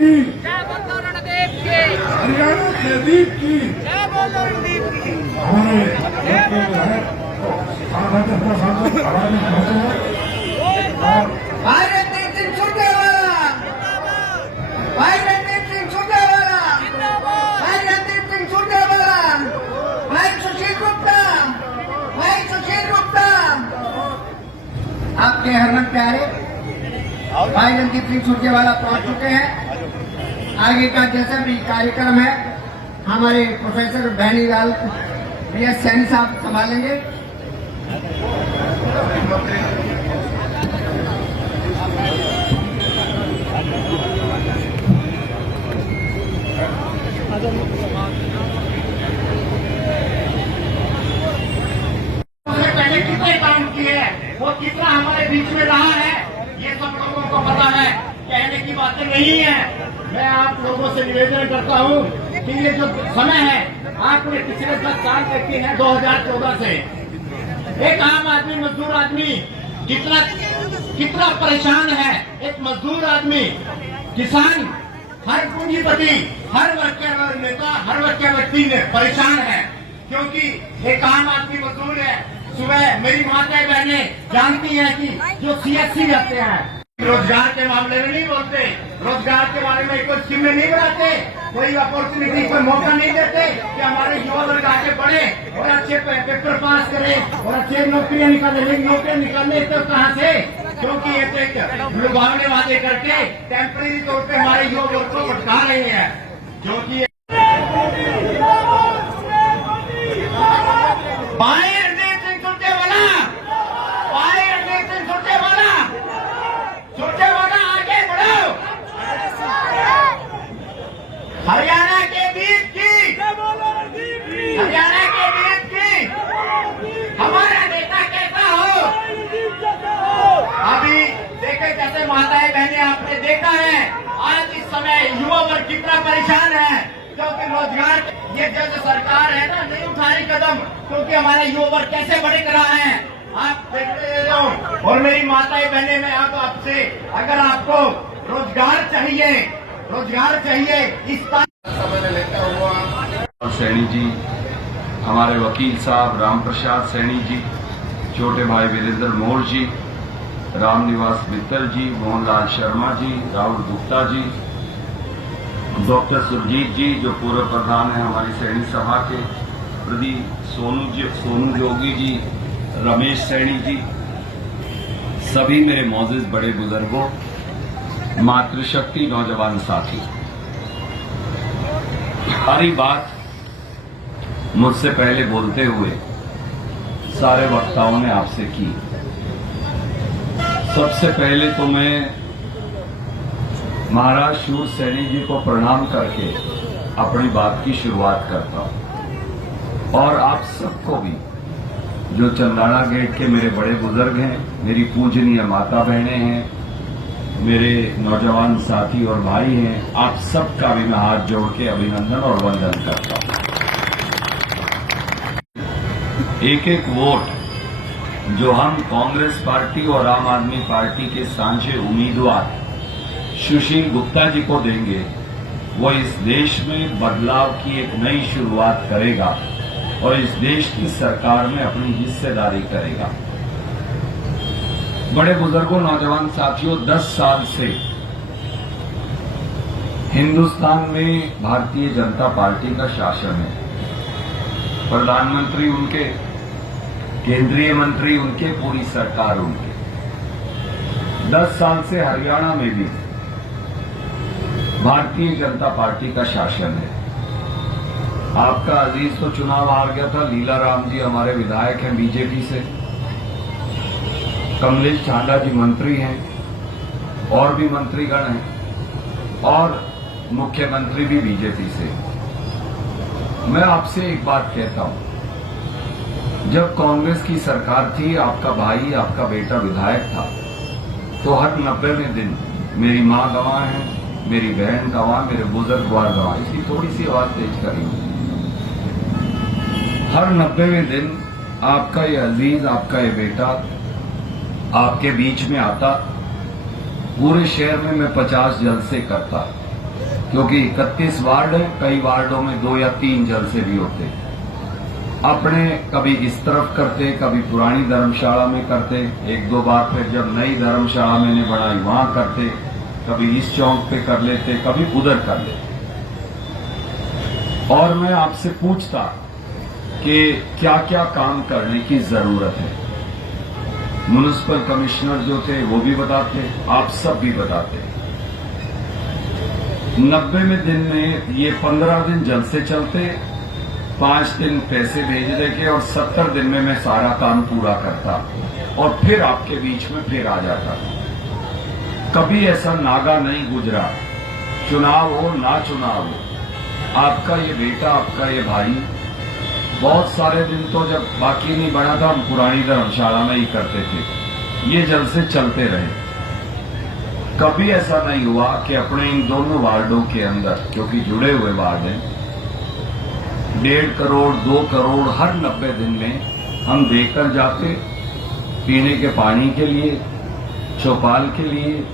जय बोलो रणदीप की, हरियाणा के दीप की, जय बोलो रणदीप की। हमारे भाई रणदीप सिंह सुरजेवाला, भाई रणदीप सिंह सुरजेवाला, भाई रणदीप सिंह सुरजेवाला, भाई सुशील गुप्ता, भाई सुशील गुप्ता। आपके हरमन प्यारे भाई रणदीप सिंह सुरजेवाला पहुंच चुके हैं। आगे का जैसा भी कार्यक्रम है हमारे प्रोफेसर भैनीलाल BS सैनी साहब संभालेंगे। उसने पहले कितने काम किए हैं, वो कितना हमारे बीच में रहा है, ये सब लोगों को पता है, कहने की बातें नहीं है। मैं आप लोगों से निवेदन करता हूँ कि ये जो समय है आपने पिछले 10 साल देखी है 2014 से एक आम आदमी मजदूर आदमी कितना परेशान है। एक मजदूर आदमी, किसान, हर पूंजीपति, हर वर्ग के नेता, हर वर्ग के व्यक्ति ने परेशान है, क्योंकि एक आम आदमी मजदूर है। सुबह मेरी माताएं बहनें जानती हैं कि जो CSC जाते हैं रोजगार के मामले में नहीं बोलते, रोजगार के बारे में कोई स्कीमें नहीं बनाते, कोई अपॉर्चुनिटी, कोई मौका नहीं देते कि हमारे युवा वर्ग आगे बढ़े और अच्छे पेपर पास करें और अच्छे नौकरियां निकाले। लेकिन नौकरियां निकालने तो कहाँ से, क्योंकि ये तो एक लुभावने वादे करके टेम्परेरी तौर पे हमारे युवा वर्ग को भटका रहे हैं, जो कि हरियाणा के दीप की, हरियाणा के दीप की, हमारा नेता कैसा हो। अभी देखे जैसे माताएं बहनें आपने देखा है, आज इस समय युवा वर्ग कितना परेशान है, क्योंकि रोजगार ये जो सरकार है ना नहीं उठा रही कदम, क्योंकि हमारे युवा वर्ग कैसे भटक रहा है आप देखते हो। और मेरी माताएं बहनें, मैं आपसे, अगर आपको रोजगार चाहिए इस समय लेता हुआ सैनी जी, हमारे वकील साहब राम प्रसाद सैनी जी, छोटे भाई वीरेंद्र मोर जी, रामनिवास मित्तल जी, मोहनलाल शर्मा जी, राहुल गुप्ता जी, डॉक्टर सुरजीत जी जो पूर्व प्रधान है हमारी सैनी सभा के, प्रदीप सोनू जोगी जी, रमेश सैनी जी, सभी मेरे मौजूद बड़े बुजुर्गों, मातृशक्ति नौजवान साथी, सारी बात मुझसे पहले बोलते हुए सारे वक्ताओं ने आपसे की। सबसे पहले तो मैं महाराज शूर सैनी जी को प्रणाम करके अपनी बात की शुरुआत करता हूं, और आप सबको भी जो चंदाना गेट के मेरे बड़े बुजुर्ग हैं, मेरी पूजनीय माता बहनें हैं, मेरे नौजवान साथी और भाई हैं, आप सबका भी मैं हाथ जोड़ के अभिनंदन और वंदन करता हूं। एक एक वोट जो हम कांग्रेस पार्टी और आम आदमी पार्टी के सांझे उम्मीदवार सुशील गुप्ता जी को देंगे, वो इस देश में बदलाव की एक नई शुरुआत करेगा और इस देश की सरकार में अपनी हिस्सेदारी करेगा। बड़े बुजुर्गों, नौजवान साथियों, 10 साल से हिंदुस्तान में भारतीय जनता पार्टी का शासन है। प्रधानमंत्री उनके, केंद्रीय मंत्री उनके, पूरी सरकार उनके। 10 साल से हरियाणा में भी भारतीय जनता पार्टी का शासन है। आपका अजीज तो चुनाव हार गया था, लीला राम जी हमारे विधायक हैं बीजेपी से, कमलेश चांदा जी मंत्री हैं, और भी मंत्रीगण हैं, और मुख्यमंत्री भी बीजेपी से। मैं आपसे एक बात कहता हूं, जब कांग्रेस की सरकार थी, आपका भाई, आपका बेटा विधायक था, तो हर 90वें दिन मेरी मां गवाह है, मेरी बहन गवाह, मेरे बुजुर्गवार गवाह। इसकी थोड़ी सी आवाज तेज करिए। हर 90वें दिन आपका ये अजीज, आपका ये बेटा आपके बीच में आता, पूरे शहर में मैं 50 जलसे करता, क्योंकि 31 वार्ड है, कई वार्डों में 2 या 3 जलसे भी होते हैं। अपने कभी इस तरफ करते, कभी पुरानी धर्मशाला में करते, 1-2 बार फिर जब नई धर्मशाला मैंने बनाई वहां करते, कभी इस चौक पे कर लेते, कभी उधर कर लेते। और मैं आपसे पूछता कि क्या क्या काम करने की जरूरत है। म्युनिसिपल कमिश्नर जो थे वो भी बताते, आप सब भी बताते। 90वें दिन में ये 15 दिन जलसे चलते, 5 दिन पैसे भेज देके और 70 दिन में मैं सारा काम पूरा करता और फिर आपके बीच में फिर आ जाता। कभी ऐसा नागा नहीं गुजरा, चुनाव हो ना चुनाव हो, आपका ये बेटा, आपका ये भाई, बहुत सारे दिन तो जब बाकी नहीं बना था हम पुरानी धर्मशाला में ही करते थे। ये जलसे चलते रहे। कभी ऐसा नहीं हुआ कि अपने इन दोनों वार्डों के अंदर, क्योंकि जुड़े हुए वार्ड हैं, 1.5 करोड़ 2 करोड़ हर 90 दिन में हम देकर जाते, पीने के पानी के लिए, चौपाल के लिए,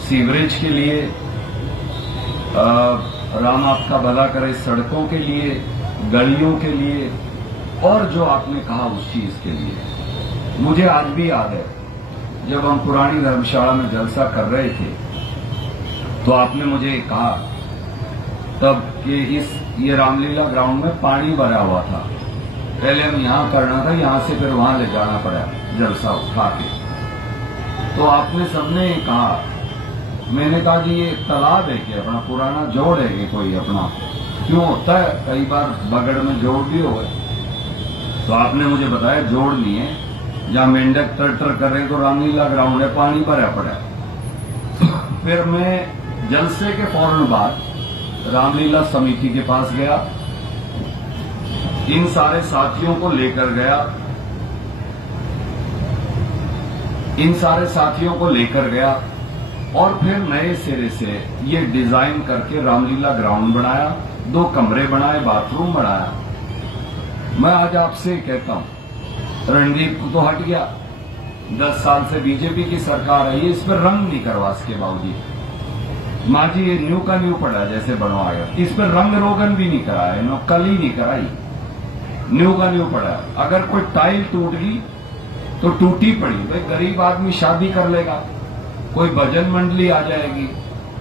सीवरेज के लिए, राम आपका भला करे सड़कों के लिए, गलियों के लिए, और जो आपने कहा उस चीज के लिए। मुझे आज भी याद है जब हम पुरानी धर्मशाला में जलसा कर रहे थे तो आपने मुझे कहा तब कि ये रामलीला ग्राउंड में पानी भरा हुआ था, पहले हम यहां करना था, यहां से फिर वहां ले जाना पड़ा जलसा उठा के। तो आपने सबने कहा, मैंने कहा जी ये तालाब है कि अपना पुराना जोड़ है कि कोई अपना, क्यों होता है कई बार बगड़ में जोड़ भी हो गए। तो आपने मुझे बताया जोड़ नहीं है, जहां मेंढक टर कर रहे तो रामलीला ग्राउंड है, पानी भरा पड़ा है। फिर मैं जलसे के फौरन बाद रामलीला समिति के पास गया, इन सारे साथियों को लेकर गया, और फिर नए सिरे से ये डिजाइन करके रामलीला ग्राउंड बनाया, 2 कमरे बनाए, बाथरूम बनाया। मैं आज आपसे कहता हूं, रणदीप को तो हट गया, 10 साल से बीजेपी की सरकार है, ये इस पर रंग नहीं करवा सके बाबूजी। माँ जी ये न्यू का न्यू पड़ा जैसे बनवाया, इस पर रंग रोगन भी नहीं कराया, नौकली नहीं कराई, न्यू का न्यू पड़ा। अगर कोई टाइल टूट गई तो टूटी पड़ी, भाई गरीब आदमी शादी कर लेगा, कोई भजन मंडली आ जाएगी,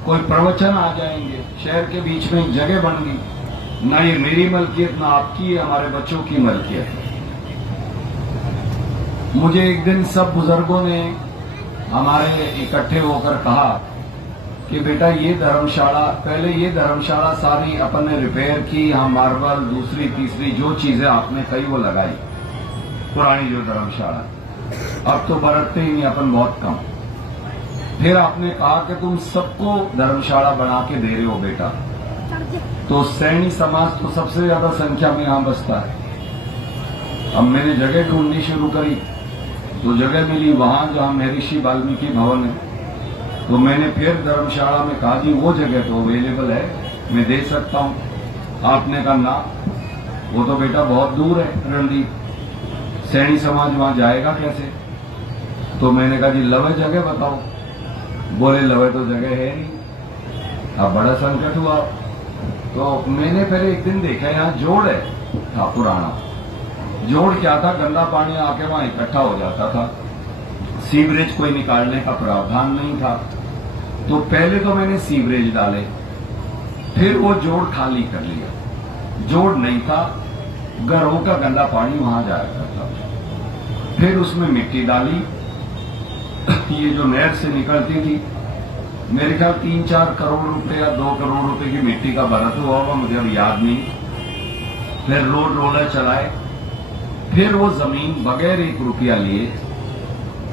कोई प्रवचन आ जाएंगे, शहर के बीच में एक जगह बन गई। ना ये मेरी मलकियत ना आपकी, ये हमारे बच्चों की मलकियत है। मुझे एक दिन सब बुजुर्गों ने हमारे इकट्ठे होकर कहा कि बेटा ये धर्मशाला, पहले ये धर्मशाला सारी अपन ने रिपेयर की, यहाँ मार्बल दूसरी तीसरी जो चीजें आपने कही वो लगाई, पुरानी जो धर्मशाला, अब तो बरतते ही नहीं अपन, बहुत कम। फिर आपने कहा कि तुम सबको धर्मशाला बना के दे रहे हो बेटा, तो सैनी समाज तो सबसे ज्यादा संख्या में यहां बसता है। अब मैंने जगह ढूंढनी शुरू करी तो जगह मिली वहां जहां महर्षि वाल्मीकि भवन है। तो मैंने फिर धर्मशाला में कहा जी वो जगह तो अवेलेबल है, मैं दे सकता हूं। आपने कहा ना, वो तो बेटा बहुत दूर है रणदीप, सैनी समाज वहां जाएगा कैसे। तो मैंने कहा जी लवे जगह बताओ। बोले लवे तो जगह है नहीं। अब बड़ा संकट हुआ, तो मैंने फिर एक दिन देखा यहाँ जोड़ है था पुराना। जोड़ क्या था, गंदा पानी आके वहां इकट्ठा हो जाता था, सीवरेज कोई निकालने का प्रावधान नहीं था। तो पहले तो मैंने सीवरेज डाले, फिर वो जोड़ खाली कर लिया, जोड़ नहीं था, घरों का गंदा पानी वहां जाया करता था। फिर उसमें मिट्टी डाली, ये जो नहर से निकलती थी, मेरे ख्याल 3-4 करोड़ रुपए या 2 करोड़ रुपए की मिट्टी का भरत हुआ होगा, मुझे अब याद नहीं। फिर रोड रोलर चलाए, फिर वो जमीन बगैर 1 रुपया लिए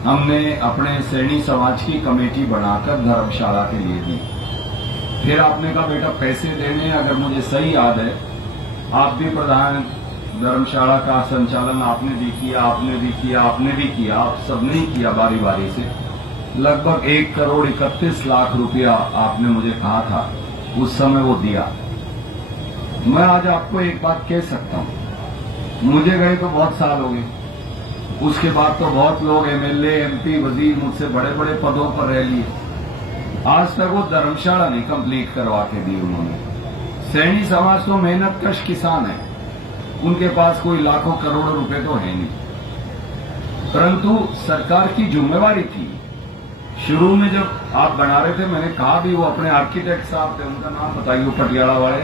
हमने अपने सैनी समाज की कमेटी बनाकर धर्मशाला के लिए दी। फिर आपने कहा बेटा पैसे देने, अगर मुझे सही याद है आप भी प्रधान धर्मशाला का संचालन आपने भी किया, आपने भी किया, आपने भी किया, आप सबने ही किया बारी बारी से। लगभग 1 करोड़ 31 लाख रुपया आपने मुझे कहा था, उस समय वो दिया। मैं आज आपको एक बात कह सकता हूं, मुझे गए तो बहुत साल हो गए, उसके बाद तो बहुत लोग एमएलए, एमपी, वजीर मुझसे बड़े बड़े पदों पर रह लिए। आज तक वो धर्मशाला नहीं कंप्लीट करवा के दी उन्होंने। सैनी समाज तो मेहनत कश किसान है, उनके पास कोई लाखों करोड़ों रुपए तो है नहीं, परंतु सरकार की जिम्मेवारी थी। शुरू में जब आप बना रहे थे, मैंने कहा भी, वो अपने आर्किटेक्ट साहब थे, उनका नाम बताइए, पटियाला वाले,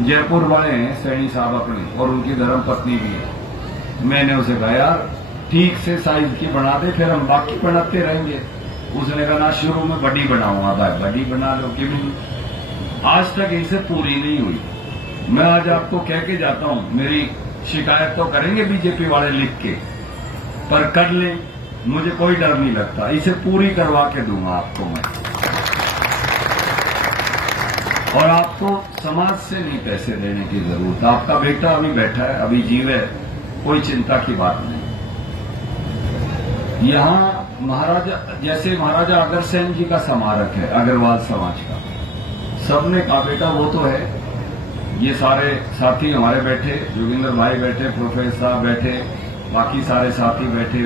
जयपुर वाले हैं सैनी साहब अपने, और उनकी धर्म पत्नी भी है। मैंने उसे कहा यार ठीक से साइज की बना दे, फिर हम बाकी बनाते रहेंगे। उसने कहा ना, शुरू में बड़ी बनाऊंगा भाई, बड़ी बना लो। क्यों आज तक इसे पूरी नहीं हुई। मैं आज आपको कह के जाता हूं, मेरी शिकायत तो करेंगे बीजेपी वाले लिख के, पर कर ले, मुझे कोई डर नहीं लगता, इसे पूरी करवा के दूंगा आपको मैं। और आपको समाज से नहीं पैसे देने की जरूरत। आपका बेटा अभी बैठा है, अभी जीव है, कोई चिंता की बात नहीं। यहां महाराजा, जैसे महाराजा अग्रसेन जी का स्मारक है अग्रवाल समाज का, सबने कहा बेटा वो तो है, ये सारे साथी हमारे बैठे, जोगिंदर भाई बैठे, प्रोफेसर साहब बैठे, बाकी सारे साथी बैठे,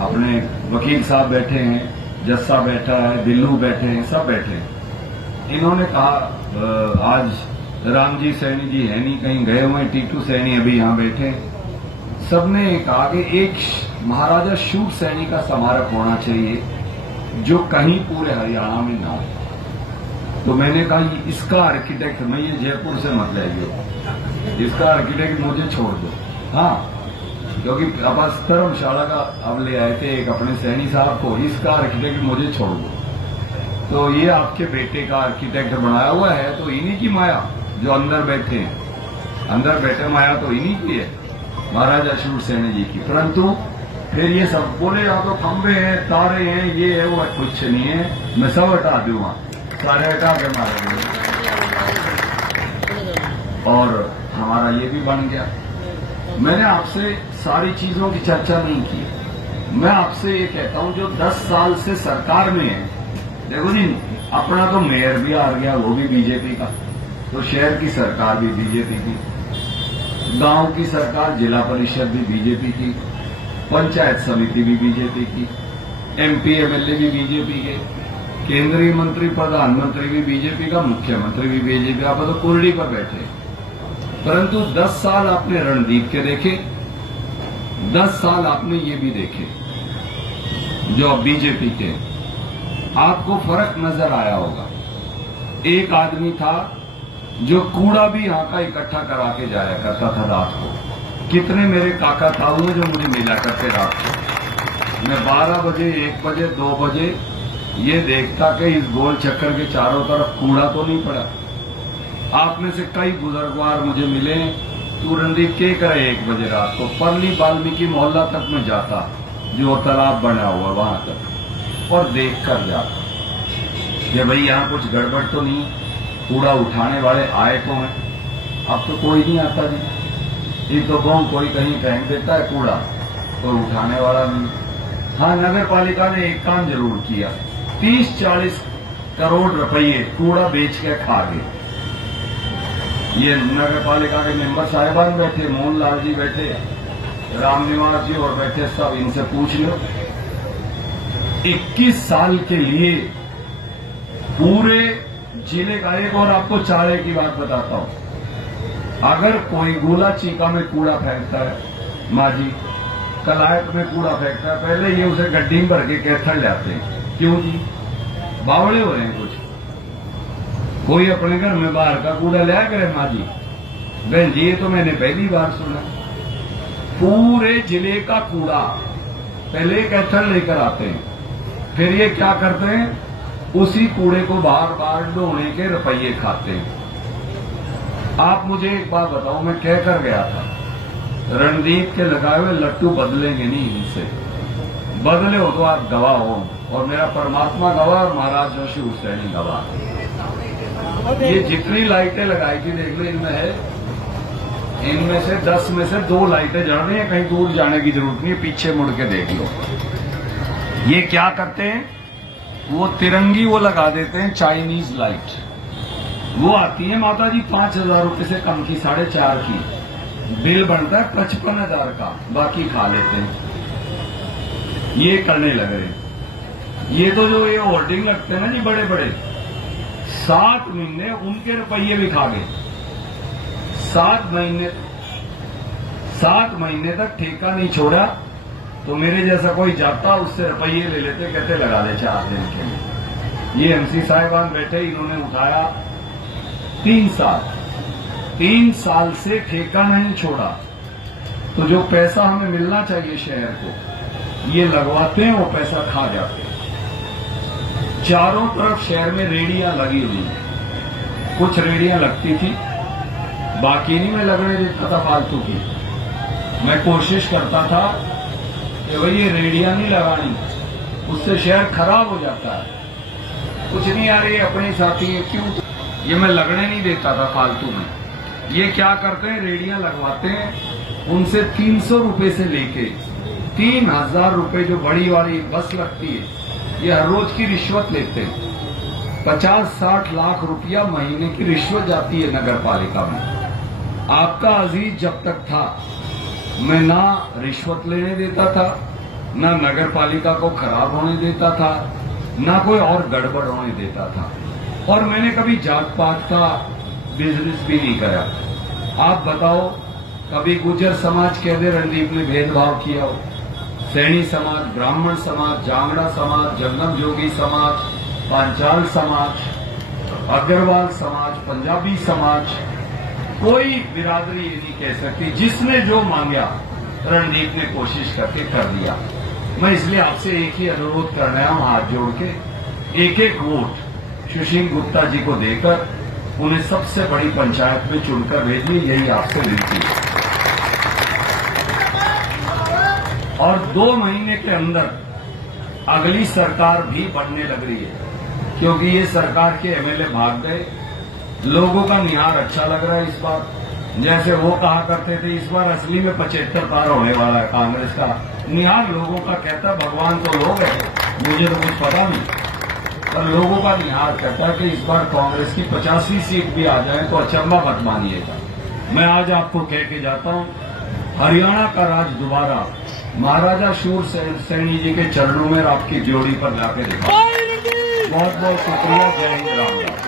अपने वकील साहब बैठे हैं, जस्सा बैठा है, बिल्लू बैठे हैं, सब बैठे हैं। इन्होंने कहा आज राम जी सैनी जी है नहीं, कहीं गए हुए, टीटू सैनी अभी यहां बैठे। सबने कहा कि एक महाराजा शूट सैनी का स्मारक होना चाहिए जो कहीं पूरे हरियाणा में ना हो। तो मैंने कहा इसका आर्किटेक्ट, मैं ये जयपुर से मत लाइए, इसका आर्किटेक्ट मुझे छोड़ दो। हाँ, क्योंकि अब धर्मशाला का अब ले आए थे एक अपने सैनी साहब को, इसका आर्किटेक्ट मुझे छोड़ दो। तो ये आपके बेटे का आर्किटेक्ट बनाया हुआ है, तो इन्हीं की माया जो अंदर बैठे हैं, अंदर बैठे माया तो इन्हीं की है, महाराजा शूट सैनी जी की। परंतु फिर ये सब बोले या तो खंबे हैं, तारे हैं, ये है वो है, कुछ नहीं है, मैं सब हटा दूंगा, सारे हटा के मारेंगे। और हमारा ये भी बन गया। मैंने आपसे सारी चीजों की चर्चा नहीं की, मैं आपसे ये कहता हूं जो 10 साल से सरकार में है, देखो जी, अपना तो मेयर भी हार गया, वो भी बीजेपी का, तो शहर की सरकार भी बीजेपी की, गांव की सरकार, जिला परिषद भी बीजेपी की, पंचायत समिति भी बीजेपी की, एमपी एमएलए भी बीजेपी के, केंद्रीय मंत्री प्रधानमंत्री भी बीजेपी का, मुख्यमंत्री भी बीजेपी का, आप तो कुर्सी पर बैठे। परंतु 10 साल आपने रणदीप के देखे, 10 साल आपने ये भी देखे जो अब बीजेपी के, आपको फर्क नजर आया होगा। एक आदमी था जो कूड़ा भी यहां का इकट्ठा करा के जाया करता था रात को। कितने मेरे काका ताऊ जो मुझे मिला करते रात को, मैं 12 बजे, 1 बजे, 2 बजे ये देखता कि इस गोल चक्कर के चारों तरफ कूड़ा तो नहीं पड़ा। आप में से कई बुजुर्गवार मुझे मिले, तू रणदीप के करे 1 बजे रात को, परली वाल्मीकि मोहल्ला तक में जाता, जो तालाब बना हुआ वहां तक, और देख कर जाता कि भाई यहाँ कुछ गड़बड़ तो नहीं, कूड़ा उठाने वाले आए तो हैं। अब तो कोई नहीं आता जी, ये तो गाँव कोई कहीं फेंक देता है कूड़ा, तो उठाने वाला नहीं। हाँ, नगर पालिका ने एक काम जरूर किया, 30-40 करोड़ रुपये कूड़ा बेच के खा गए। ये नगर पालिका के मेंबर साहिबान बैठे, मोहन लाल जी बैठे, रामनिवास जी और बैठे, सब इनसे पूछ लो। 21 साल के लिए पूरे जिले का, एक और आपको चारे की बात बताता हूं, अगर कोई गोला चीका में कूड़ा फेंकता है, माजी कलायत में कूड़ा फेंकता है, पहले ये उसे गड्डी में भर के कैथल लाते हैं। क्यों जी, बावड़े हो रहे हैं कुछ? कोई अपने घर में बाहर का कूड़ा लाया करे माजी? बहन जी, ये तो मैंने पहली बार सुना। पूरे जिले का कूड़ा पहले कैथल लेकर आते हैं, फिर ये क्या करते हैं, उसी कूड़े को बार बार ढोने के रुपये खाते हैं। आप मुझे एक बात बताओ, मैं कह कर गया था, रणदीप के लगाए हुए लट्टू बदलेंगे नहीं, इनसे बदले हो तो आप गवाह हो, और मेरा परमात्मा गवाह और महाराज जोशी हुसैनी गवाह। ये जितनी लाइटें लगाई थी देख लो, इनमें है, इनमें से 10 में से 2 लाइटें जल रही हैं, कहीं दूर जाने की जरूरत नहीं है, पीछे मुड़ के देख लो। ये क्या करते हैं, वो तिरंगी वो लगा देते हैं, चाइनीज लाइट, वो आती है माता जी 5,000 रुपये से कम की, 4.5 की, बिल बनता है 55,000 का, बाकी खा लेते हैं। ये करने लग रहे। ये तो जो ये होल्डिंग रखते हैं ना जी बड़े बड़े, 7 महीने उनके रुपये भी खा गए। 7 महीने तक ठेका नहीं छोड़ा, तो मेरे जैसा कोई जाता उससे रुपये ले लेते, कहते लगा दे 4 दिन के लिए। ये एमसी साहिबान बैठे, इन्होंने उठाया 3 साल, 3 साल से ठेका नहीं छोड़ा। तो जो पैसा हमें मिलना चाहिए शहर को, ये लगवाते हैं, वो पैसा खा जाते हैं। चारों तरफ शहर में रेडियां लगी हुई हैं। कुछ रेडियां लगती थी, बाकी नहीं मैं लगने देता था फालतू की। मैं कोशिश करता था कि भाई ये रेडियां नहीं लगानी, उससे शहर खराब हो जाता है। कुछ नहीं आ रही है अपने साथी है, क्यों? ये मैं लगने नहीं देता था फालतू में। ये क्या करते हैं, रेडियां लगवाते हैं, उनसे 300 रुपए से लेके 3000 रुपए जो बड़ी वाली बस लगती है, ये हर रोज की रिश्वत लेते हैं। 50-60 लाख रुपया महीने की रिश्वत जाती है नगर पालिका में। आपका अजीज जब तक था, मैं ना रिश्वत लेने देता था, ना नगर पालिका को खराब होने देता था, ना कोई और गड़बड़ होने देता था। और मैंने कभी जात पात का बिजनेस भी नहीं करा। आप बताओ, कभी गुर्जर समाज कह दे रणदीप ने भेदभाव किया हो? सैनी समाज, ब्राह्मण समाज, जांगड़ा समाज, जंगम जोगी समाज, पांचाल समाज, अग्रवाल समाज, पंजाबी समाज, कोई बिरादरी ये नहीं कह सकती। जिसने जो मांगा रणदीप ने कोशिश करके कर दिया। मैं इसलिए आपसे एक ही अनुरोध कर रहा हूं, हाथ जोड़ के, एक वोट सुशील गुप्ता जी को देकर उन्हें सबसे बड़ी पंचायत में चुनकर भेजिए, यही आपसे विनती है। और 2 महीने के अंदर अगली सरकार भी बनने लग रही है, क्योंकि ये सरकार के एमएलए भाग गए। लोगों का निहार अच्छा लग रहा है इस बार। जैसे वो कहा करते थे, इस बार असली में 75 पार होने वाला है कांग्रेस का। निहार लोगों का कहता है, भगवान तो लोग हैं, मुझे तो कुछ पता नहीं, पर लोगों का निहार कहता है कि इस बार कांग्रेस की 85 सीट भी आ जाए तो अचंबा मत मानिएगा। मैं आज आपको कह के जाता हूं, हरियाणा का राज दोबारा महाराजा शूर सैनी जी के चरणों में आपकी जोड़ी पर लाके देखा। बहुत बहुत शुक्रिया। जय हिंद, राम राम।